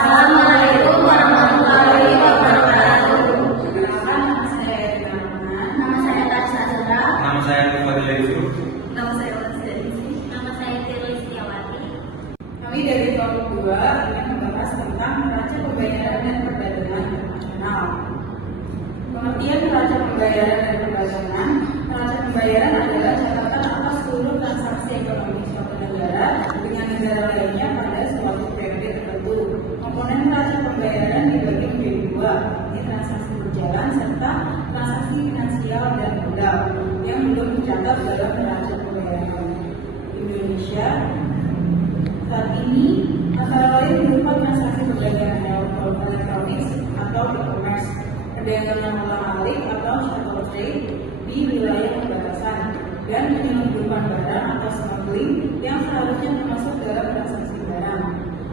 Assalamualaikum warahmatullahi wabarakatuh. Perkenalkan, nama saya Erina Rahman. Nama saya Tasya Zara. Nama saya Fadil Yusuf. Nama saya Wasidasi. Nama saya Tirli Setiawati. Kami dari kelompok 2 ingin membahas tentang neraca pembayaran dan perdagangan internasional. Pengertian neraca pembayaran dan perdagangan. Neraca pembayaran adalah catatan atas seluruh transaksi ekonomi suatu negara dengan negara lainnya pada suatu periode tertentu. Komponen neraca pembayaran dibagi menjadi 2, yaitu transaksi berjalan serta transaksi finansial dan modal yang belum tercatat dalam neraca pembayaran. Indonesia saat ini antara lain berupa transaksi perdagangan elektronik atau e-commerce, perdagangan ulang-alik atau shuttle trade di wilayah perbatasan, dan penyelundupan barang atau smuggling yang seharusnya termasuk dalam transaksi barang.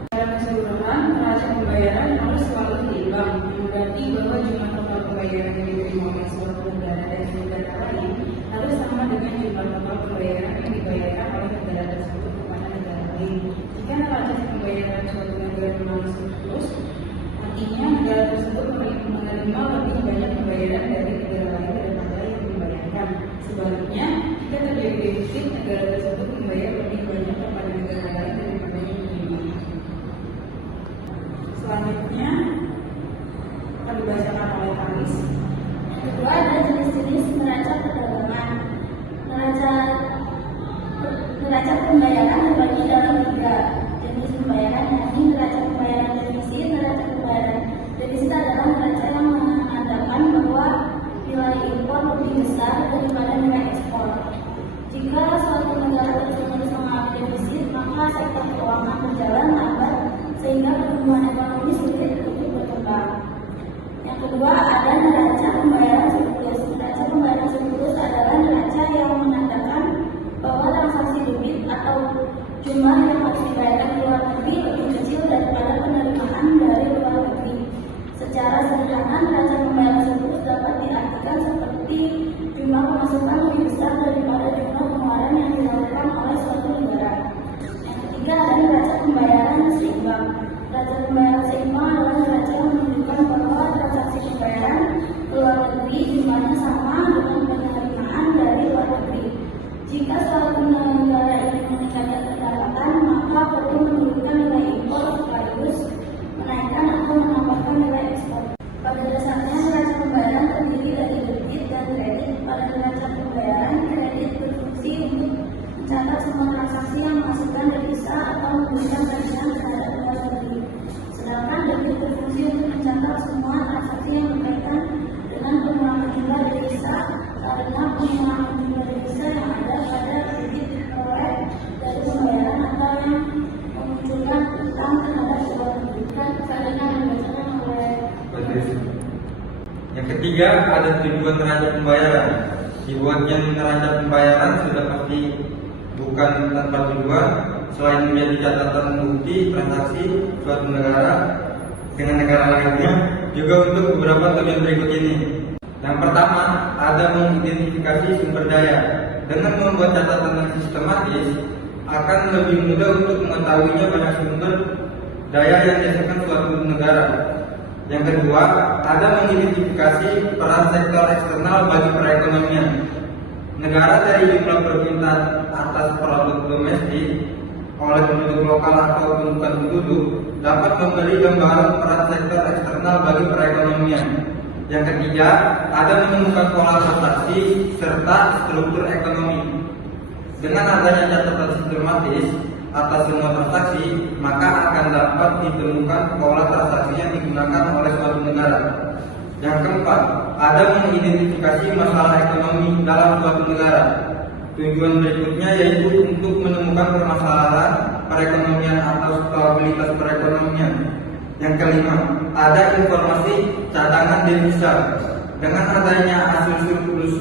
Secara keseluruhan, neraca pembayaran harus selalu seimbang, yang berarti bahwa jumlah total pembayaran yang diterima oleh suatu negara dari negara lain harus sama dengan jumlah total pembayaran yang dibayarkan oleh negara tersebut kepada negara lain. Jika neraca pembayaran suatu negara mengalami surplus, artinya negara tersebut menerima lebih banyak pembayaran dari negara lain daripada yang dibayarkan. Sebaliknya, jika terjadi defisit, negara tersebut membayar lebih banyak kepada negara lain daripada yang diterima. Selanjutnya akan dibacakan oleh Kamis. Yang kedua ada jenis-jenis neraca perdagangan. Neraca pembayaran terbagi dalam 3 jenis pembayaran, yakni neraca pembayaran defisit. Neraca pembayaran defisit adalah neraca yang menandakan bahwa nilai impor lebih besar daripada nilai ekspor. Jika suatu negara terus-menerus mengalami defisit, maka sektor keuangan berjalan lambat sehingga pertumbuhan ekonomi sulit untuk berkembang. Yang kedua ada neraca pembayaran surplus. Neraca pembayaran surplus adalah neraca yang menandakan bahwa transaksi debit atau jumlah yang harus dibayarkan ke luar negeri lebih kecil daripada penerimaan dari luar negeri. Secara sederhana, neraca pembayaran surplus dapat diartikan seperti jumlah pemasukan lebih besar daripada jumlah pengeluaran yang dilakukan oleh suatu negara. Yang ketiga ada neraca pembayaran seimbang. Neraca pembayaran seimbang adalah neraca yang menunjukkan bahwa transaksi pembayaran ke luar negeri jumlahnya sama dengan penerimaan dari luar negeri. Jika suatu negara ingin meningkatkan pendapatan, maka perlu menurunkan nilai impor sekaligus menaikkan atau menambahkan nilai ekspor. Pada dasarnya neraca pembayaran terdiri dari debit dan kredit. Pada neraca pembayaran, kredit berfungsi untuk mencatat semua transaksi yang menghasilkan devisa atau memberikan tagihan terhadap luar negeri. Sedangkan debit berfungsi untuk mencatat semua transaksi yang berkaitan dengan pengurangan jumlah devisa karena pengurangan jumlah devisa yang ada pada kredit diperoleh dari pembayaran atau yang memunculkan utang terhadap luar negeri. Dan karena dibacakan oleh Yang ketiga ada tujuan neraca pembayaran. Dibuatnya neraca pembayaran sudah pasti bukan tanpa tujuan selain menjadi catatan bukti transaksi suatu negara dengan negara lainnya, juga untuk beberapa tujuan berikut ini. Yang pertama, ada mengidentifikasi sumber daya. Dengan membuat catatan yang sistematis, akan lebih mudah untuk mengetahuinya banyak sumber daya yang dihasilkan suatu negara. Yang kedua, ada mengidentifikasi peran sektor eksternal bagi perekonomian. Negara dari jumlah permintaan atas produk domestik oleh penduduk lokal atau bukan penduduk dapat memberi gambaran peran sektor eksternal bagi perekonomian. Yang ketiga, ada menemukan pola transaksi serta struktur ekonomi. Dengan adanya catatan sistematis atas semua transaksi, maka akan dapat ditemukan pola transaksi yang digunakan oleh suatu negara. Yang keempat, ada mengidentifikasi masalah ekonomi dalam suatu negara. Tujuan berikutnya yaitu untuk menemukan permasalahan perekonomian atau stabilitas perekonomian. Yang kelima, ada informasi cadangan devisa. Dengan adanya hasil surplus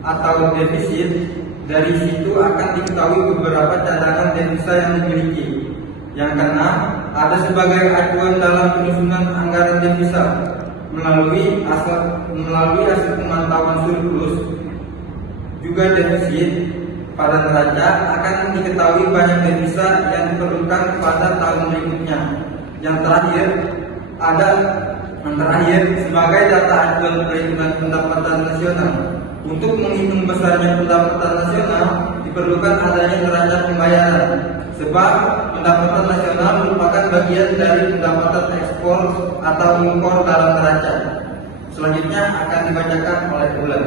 atau defisit, dari situ akan diketahui beberapa cadangan devisa yang dimiliki. Yang keenam, ada sebagai acuan dalam penyusunan anggaran devisa melalui hasil pemantauan surplus juga defisit. Pada neraca akan diketahui banyak devisa yang diperlukan pada tahun berikutnya. Yang terakhir sebagai data acuan perhitungan pendapatan nasional. Untuk menghitung besarnya pendapatan nasional diperlukan adanya neraca pembayaran, sebab pendapatan nasional merupakan bagian dari pendapatan ekspor atau impor dalam neraca. Selanjutnya akan dibacakan oleh Ulan.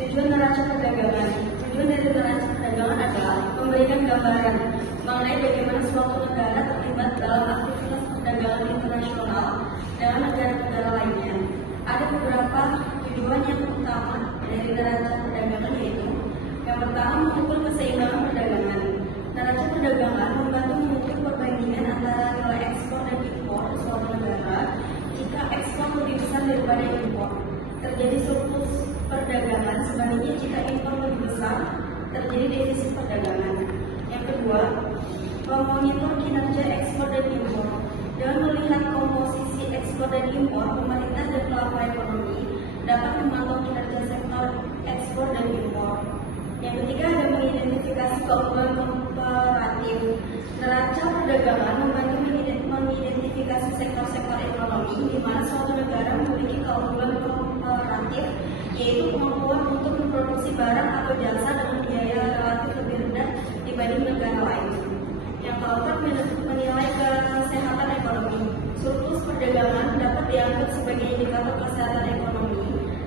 Tujuan neraca perdagangan. Tujuan dari neraca perdagangan adalah memberikan gambaran mengenai bagaimana suatu negara terlibat dalam aktivitas perdagangan internasional dengan negara-negara lainnya. Ada beberapa tujuan yang utama dari neraca perdagangan, yaitu yang pertama, mengukur keseimbangan perdagangan. Neraca perdagangan membantu mengukur perbandingan antara nilai ekspor dan impor suatu negara. Jika ekspor lebih besar daripada impor, terjadi surplus perdagangan. Sebaliknya, jika impor lebih besar, terjadi defisit perdagangan. Yang kedua, memonitor kinerja ekspor dan impor. Dengan melihat komposisi ekspor dan impor, pemerintah dan pelaku ekonomi dapat memantau kinerja sektor ekspor dan impor. Yang ketiga, ada mengidentifikasi keunggulan komparatif. Neraca perdagangan membantu mengidentifikasi sektor-sektor ekonomi di mana suatu negara memiliki keunggulan komparatif, yaitu kemampuan untuk memproduksi barang atau jasa dengan biaya relatif lebih rendah dibanding negara lain. Yang keempat, menilai kesehatan ekonomi. Surplus perdagangan dapat dianggap sebagai indikator kesehatan ekonomi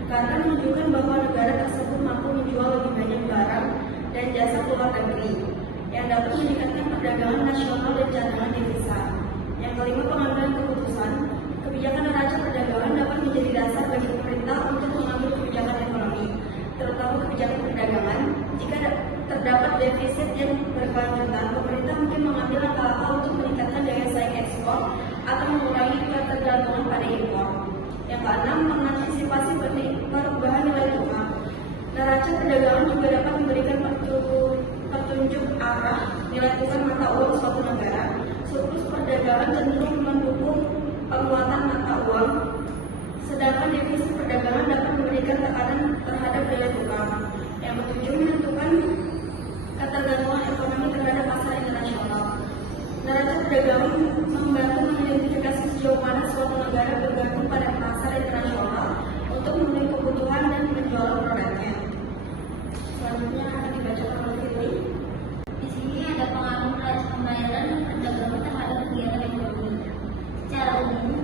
karena menunjukkan bahwa negara tersebut mampu menjual lebih banyak barang dan jasa ke luar negeri, yang dapat meningkatkan perdagangan nasional dan cadangan devisa. Yang kelima, pengambilan keputusan. Kebijakan neraca perdagangan dapat menjadi dasar bagi pemerintah untuk mengambil kebijakan ekonomi, terutama kebijakan perdagangan. Jika terdapat defisit yang berkelanjutan, pemerintah mungkin mengambil langkah-langkah untuk meningkatkan daya saing ekspor atau mengurangi ketergantungan pada impor. Yang keenam, mengantisipasi perubahan nilai tukar. Neraca perdagangan juga dapat memberikan petunjuk arah nilai tukar mata uang suatu negara. Surplus perdagangan cenderung mendukung penguatan mata uang, sedangkan defisit perdagangan dapat memberikan tekanan terhadap nilai tukar. Yang ketujuh, menentukan ketergantungan ekonomi terhadap pasar internasional. Neraca perdagangan membantu mengidentifikasi sejauh mana suatu negara bergantung pada pasar internasional untuk memenuhi kebutuhan dan penjualan produknya. Selanjutnya akan dibacakan oleh Firly. Di sini ada pengaruh neraca pembayaran dan perdagangan terhadap kegiatan ekonomi. Secara umum,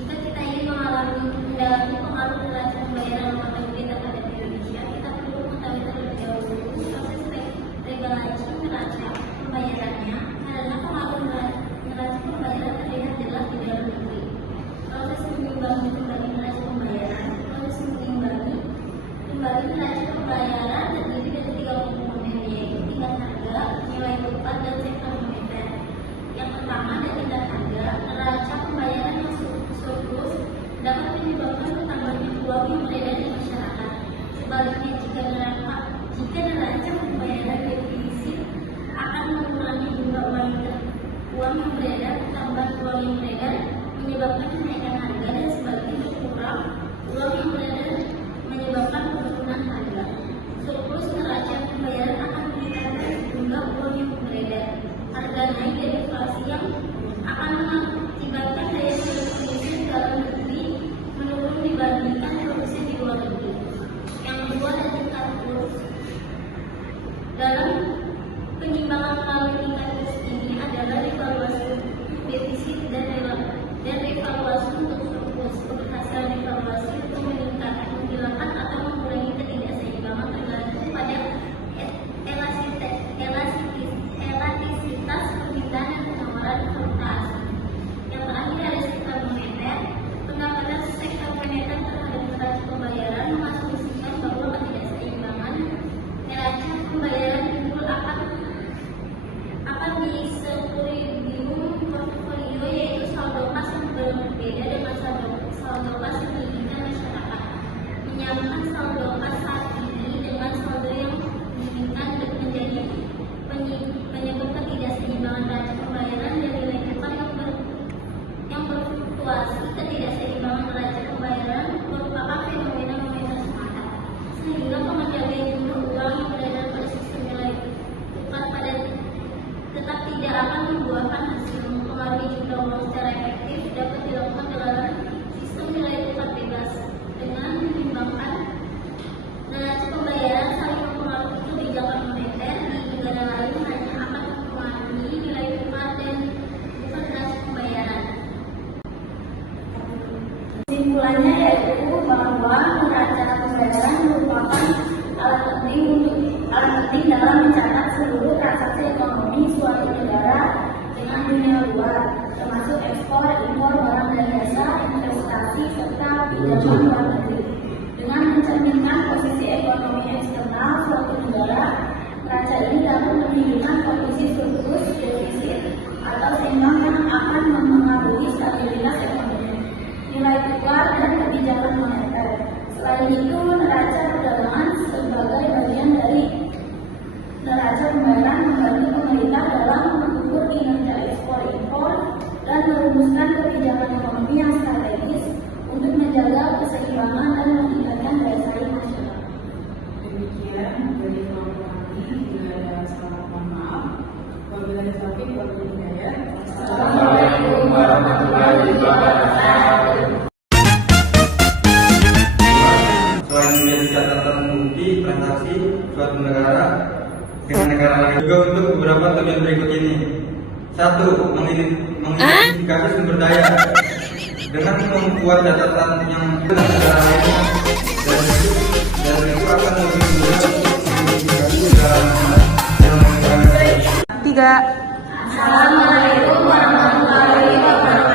jika kita ingin mendalami pengaruh neraca pembayaran lembaga kita terhadap Indonesia, kita perlu mengetahui terlebih dahulu proses regulasi neraca pembayarannya, karena pengaruh neraca pembayaran terlihat jelas di dalam negeri. Proses mengimbangi kembali neraca pembayaran. Proses mengimbangi kembali neraca pembayaran terdiri dari 3 komponen, yaitu tingkat harga, nilai tukar, dan sektor moneter. Yang pertama, dari tingkat harga, neraca pembayaran yang surplus dapat menyebabkan bertambahnya uang yang beredar di masyarakat. Sebaliknya, jika neraca pembayaran defisit, akan mengurangi jumlah uang yang beredar, tambah uang yang beredar menyebabkan kenaikan harga, dan sebaliknya berkurang uang yang beredar menyebabkan penurunan harga. Surplus neraca pembayaran akan meningkatkan jumlah uang yang beredar, harga naik, dan inflasi yang akan mengakibatkan daya beli produksi dalam negeri menurun dibandingkan produksi di luar negeri. Yang kedua, ada tingkat kurs. Dalam penyimbangan melalui tingkat kurs ini adalah evaluasi defisit dan evaluasi untuk surplus. Keberhasilan evaluasi untuk menghilangkan atau mengurangi ketidakseimbangan tergantung pada elastisitas permintaan dan penawaran valuta asing. Yang terakhir, ada sektor moneter. Pendapatan sektor moneter terhadap neraca pembayaran mengasumsikan bahwa ketidakseimbangan neraca pembayaran timbul akan diseluruh portofolio, yaitu saldo kas yang berbeda dengan saldo kas yang dimiliki masyarakat. Menyamakan saldo kas saat ini dengan saldo yang dimiliki menjadi penyebab ketidakseimbangan neraca pembayaran dan nilai tukar yang berfluktuasi. Ketidakseimbangan neraca pembayaran merupakan fenomena semata, sehingga pengendalian jumlah uang yang beredar pada sistem nilai tukar tetap tidak akan membuahkan hasil. Mempengaruhi jumlah uang secara Kesimpulannya yaitu bahwa neraca pembayaran merupakan alat penting dalam mencatat seluruh transaksi ekonomi suatu negara dengan dunia luar, termasuk ekspor, impor barang dan jasa, investasi serta pinjaman luar negeri. Dengan mencerminkan posisi ekonomi eksternal suatu negara, neraca ini dapat menunjukkan kondisi surplus, defisit, atau seimbang yang akan mempengaruhi stabilitas ekonomi, nilai tukar, dan kebijakan moneter. Selain itu, neraca perdagangan sebagai bagian dari neraca pembayaran membantu pemerintah dalam mengukur kinerja ekspor impor dan merumuskan kebijakan ekonomi yang strategis untuk menjaga keseimbangan dan meningkatkan daya saing nasional. Demikian dari kelompok kami, bila ada salah mohon maaf. Wabillahi taufiq wal hidayah. Assalamualaikum warahmatullahi wabarakatuh. Selain menjadi catatan bukti transaksi suatu negara dengan negara lain, juga untuk beberapa tujuan berikut ini. 1. Mengidentifikasi sumber daya dengan membuat catatan yang dengan negara lain, dan itu akan lebih mudah mengidentifikasi negara yang negara. 3. Assalamualaikum warahmatullahi wabarakatuh.